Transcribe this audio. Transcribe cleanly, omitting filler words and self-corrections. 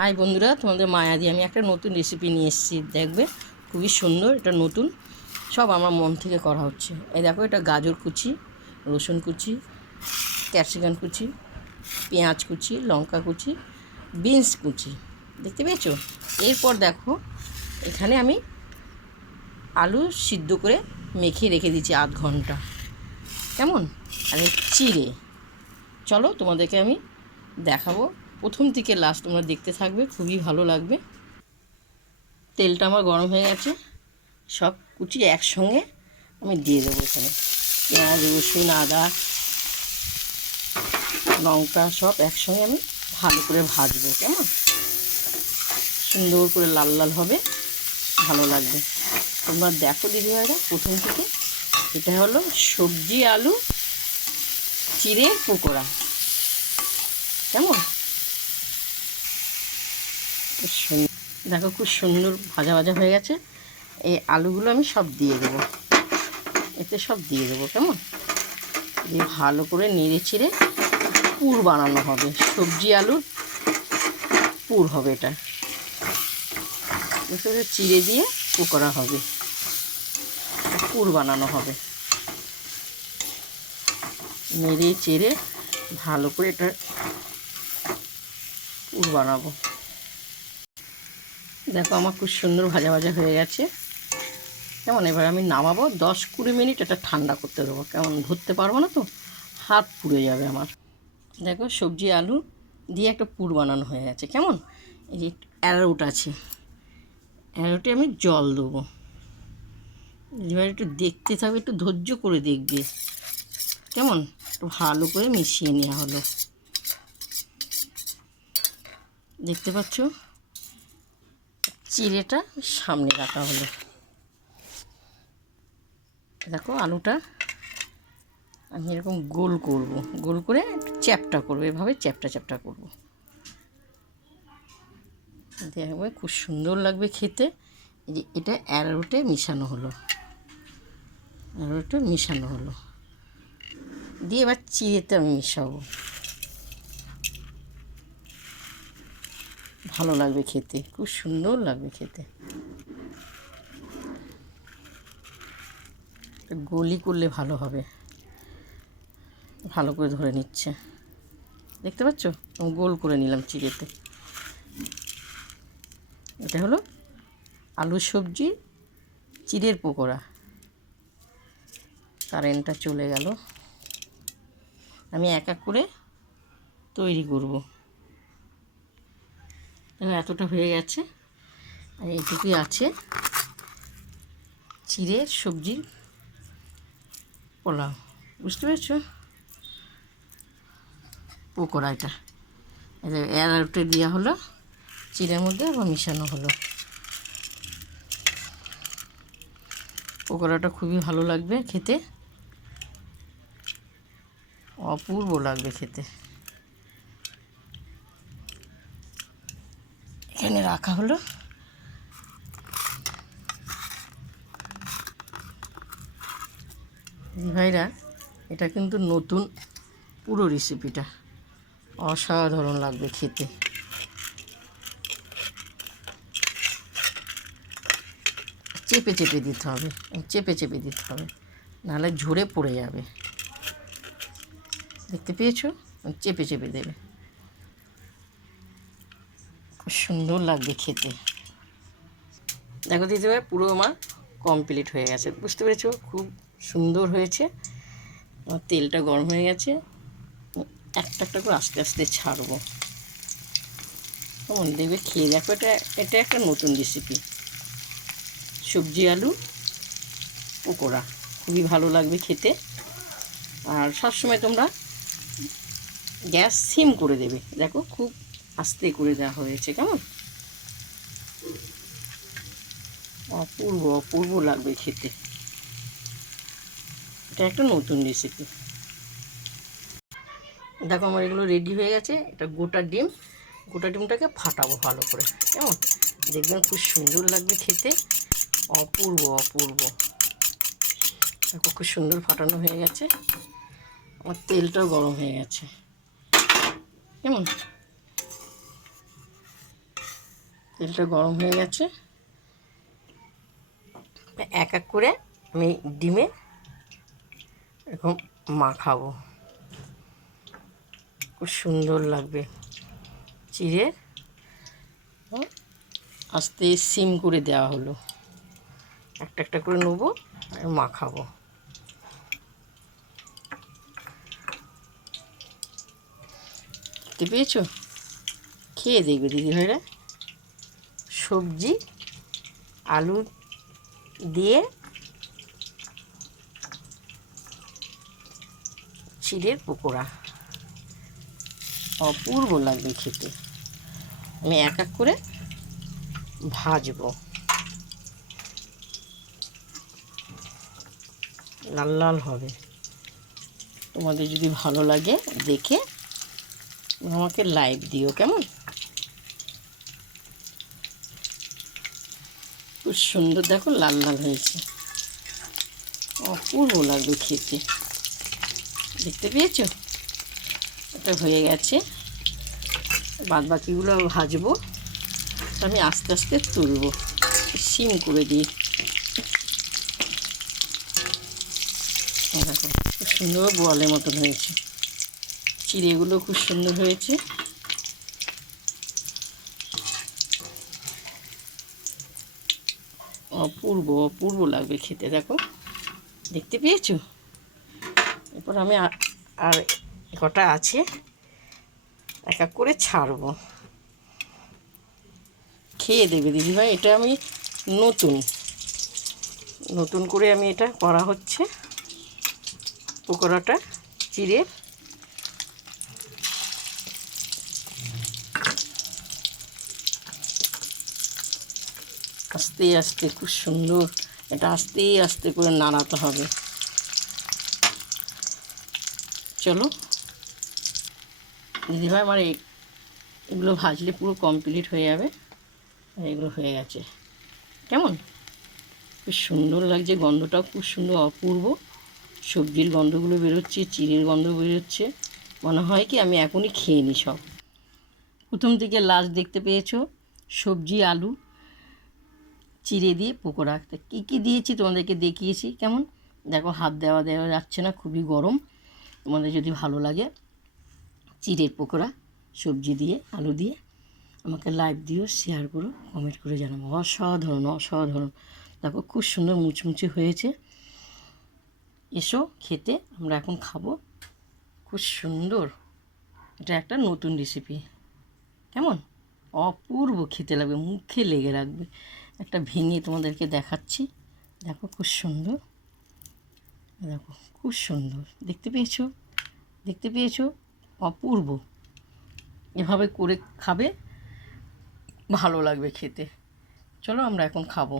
High বন্ধুরা, তোমাদের মায়া দিয়ে আমি একটা নতুন রেসিপি নিয়ে এসেছি। দেখবে খুবই সুন্দর, এটা নতুন, সব আমার মন থেকে করা হচ্ছে। এই দেখো, এটা গাজর কুচি, রসুন কুচি, ক্যাপসিকাম কুচি, পেঁয়াজ কুচি, লঙ্কা কুচি, বিনস কুচি, দেখতে পেয়েছো? এরপর দেখো, এখানে আমি আলু সিদ্ধ করে মেখে রেখে দিচ্ছি আধ ঘন্টা, কেমন? আর চিড়ে, চলো তোমাদেরকে আমি দেখাবো প্রথম থেকে লাস্ট, তোমরা দেখতে থাকবে, খুবই ভালো লাগবে। তেলটা আমার গরম হয়ে গেছে, সব কুচি একসঙ্গে আমি দিয়ে দেবো এখানে। পেঁয়াজ, রসুন, আদা, লঙ্কা সব একসঙ্গে আমি ভালো করে ভাজবো, কেমন? সুন্দর করে লাল লাল হবে, ভালো লাগবে। তোমরা দেখো দিদিভাইরা প্রথম থেকে। এটা হলো সবজি আলু চিড়ে পকোড়া, কেমন? দেখো খুব সুন্দর ভাজা ভাজা হয়ে গেছে। এই আলুগুলো আমি সব দিয়ে দেবো, এতে সব দিয়ে দেবো, কেমন? দিয়ে ভালো করে নেড়ে চেড়ে পুর বানানো হবে, সবজি আলুর পুর হবে এটা। বুঝতে পারছো? চিড়ে দিয়ে পকোড়া হবে, পুর বানানো হবে। নেড়ে চেড়ে ভালো করে এটা পুর বানাবো। দেখো আমার খুব সুন্দর ভাজা ভাজা হয়ে গেছে, কেমন? এবার আমি নামাবো, 10-20 মিনিট এটা ঠান্ডা করতে দেবো, কেমন? ধরতে পারবো না তো, হাত পুড়ে যাবে আমার। দেখো সবজি আলু দিয়ে একটা পুর বানানো হয়ে গেছে, কেমন? এই যে অ্যারোট আছে, অ্যারোটে আমি জল দেবো। এবার একটু দেখতে থাকবে, একটু ধৈর্য করে দেখবে, কেমন? একটু ভালো করে মিশিয়ে নেওয়া হলো, দেখতে পাচ্ছ? চিড়েটা সামনে রাখা হলো। দেখো আলুটা আমি এরকম গোল করব, গোল করে একটু চ্যাপটা করবো, এভাবে চ্যাপটা চ্যাপটা করবো, দেখবে খুব সুন্দর লাগবে খেতে। এই যে এটা অ্যারোটে মিশানো হলো, অ্যারোটে মিশানো হলো, দিয়ে এবার চিড়েতে আমি মিশাবো, ভালো লাগবে খেতে, খুব সুন্দর লাগবে খেতে। গোলি করলে ভালো হবে, ভালো করে ধরে নিচ্ছে, দেখতে পাচ্ছ? আমি গোল করে নিলাম চিড়েতে। এটা হলো আলু সবজি চিড়ের পকোড়া। কারেন্টটা চলে গেল, আমি এক এক করে তৈরি করব। এতটা হয়ে গেছে, আর এইটুকুই আছে চিড়ের সবজির পোলাও, বুঝতে পেরেছো? পকোড়া এটা এয়ারআউটে দেওয়া হলো, চিড়ের মধ্যে আবার মিশানো হলো। পকোড়াটা খুবই ভালো লাগবে খেতে, অপূর্ব লাগবে খেতে। এখানে রাখা হলো। ভাইরা, এটা কিন্তু নতুন পুরো রেসিপিটা, অসাধারণ লাগবে খেতে। চেপে চেপে দিতে হবে, চেপে চেপে দিতে হবে, নাহলে ঝরে পড়ে যাবে, দেখতে পেয়েছো? চেপে চেপে দেবে, খুব সুন্দর লাগবে খেতে। দেখো দিতে পারে পুরো আমার কমপ্লিট হয়ে গেছে, বুঝতে পেরেছো? খুব সুন্দর হয়েছে। আমার তেলটা গরম হয়ে গেছে, একটা একটা করে আস্তে আস্তে ছাড়বো, কেমন? দেখবে খেয়ে দেখো, এটা একটা নতুন রেসিপি, সবজি আলু পকোড়া, খুবই ভালো লাগবে খেতে। আর সবসময় তোমরা গ্যাস সিম করে দেবে, দেখো খুব আস্তে করে দেওয়া হয়েছে, কেমন? অপূর্ব অপূর্ব লাগবে খেতে, এটা একটা নতুন রেসিপি। দেখো আমার এগুলো রেডি হয়ে গেছে। এটা গোটা ডিম, গোটা ডিমটাকে ফাটাবো ভালো করে, কেমন? দেখবেন খুব সুন্দর লাগবে খেতে, অপূর্ব অপূর্ব। দেখো খুব সুন্দর ফাটানো হয়ে গেছে, আমার তেলটাও গরম হয়ে গেছে, কেমন? তেলটা গরম হয়ে গেছে, এক এক করে আমি ডিমে এরকম মাখাবো, খুব সুন্দর লাগবে। চিড়ে আস্তে সিম করে দেওয়া হলো, একটা একটা করে নেবো আর মাখাবো। দেখতে পেয়েছো? খেয়ে দেখবে দিদিভাইরা। সবজি আলু দিয়ে চিড়ের পকোড়া অপূর্ব লাগবে খেতে। আমি এক এক করে ভাজবো, লাল লাল হবে। তোমাদের যদি ভালো লাগে দেখে আমাকে লাইক দিও, কেমন? খুব সুন্দর, দেখো লাল লাল হয়েছে, অপূর্ব লাগবে খেতে। দেখতে পেয়েছো? এটা হয়ে গেছে, বাদ বাকিগুলো ভাজবো। আমি আস্তে আস্তে তুলবো, সিম করে দিই। দেখো খুব সুন্দর বলের মতন হয়েছে, চিড়েগুলো খুব সুন্দর হয়েছে। অপূর্ব অপূর্ব লাগবে খেতে, দেখো দেখতে পেয়েছো? এরপর আমি আর কটা আছে, এক এক করে ছাড়বো। খেয়ে দেবে দিদিভাই। এটা আমি নতুন নতুন করে আমি এটা করা হচ্ছে পকোড়াটা চিড়ে। আস্তে আস্তে খুব সুন্দর, এটা আস্তে আস্তে করে নাড়াতে হবে। চলো দিদিভাই, আমার এগুলো ভাজলে পুরো কমপ্লিট হয়ে যাবে। এগুলো হয়ে গেছে, কেমন খুব সুন্দর লাগছে, গন্ধটাও খুব সুন্দর, অপূর্ব। সবজির গন্ধগুলো বেরোচ্ছে, চিড়ের গন্ধ বেরোচ্ছে, মনে হয় কি আমি এখনই খেয়ে নিই সব। প্রথম থেকে লাস্ট দেখতে পেয়েছো, সবজি আলু চিড়ে দিয়ে পকোড়া। কী কী দিয়েছি তোমাদেরকে দেখিয়েছি, কেমন দেখো। হাত দেওয়া যাচ্ছে না, খুবই গরম। তোমাদের যদি ভালো লাগে চিড়ের পকোড়া সবজি দিয়ে আলু দিয়ে, আমাকে লাইক দিও, শেয়ার করো, কমেন্ট করে জানাবো। অসাধারণ অসাধারণ, দেখো খুব সুন্দর মুচমুচে হয়েছে। এসো খেতে, আমরা এখন খাবো। খুব সুন্দর, এটা একটা নতুন রেসিপি, কেমন অপূর্ব খেতে লাগবে, মুখে লেগে রাখবে। একটা ভেঙে তোমাদেরকে দেখাচ্ছি, দেখো খুব সুন্দর, দেখো খুব সুন্দর। দেখতে পেয়েছো? দেখতে পেয়েছো? অপূর্ব। এভাবে করে খাবে, ভালো লাগবে খেতে। চলো আমরা এখন খাবো।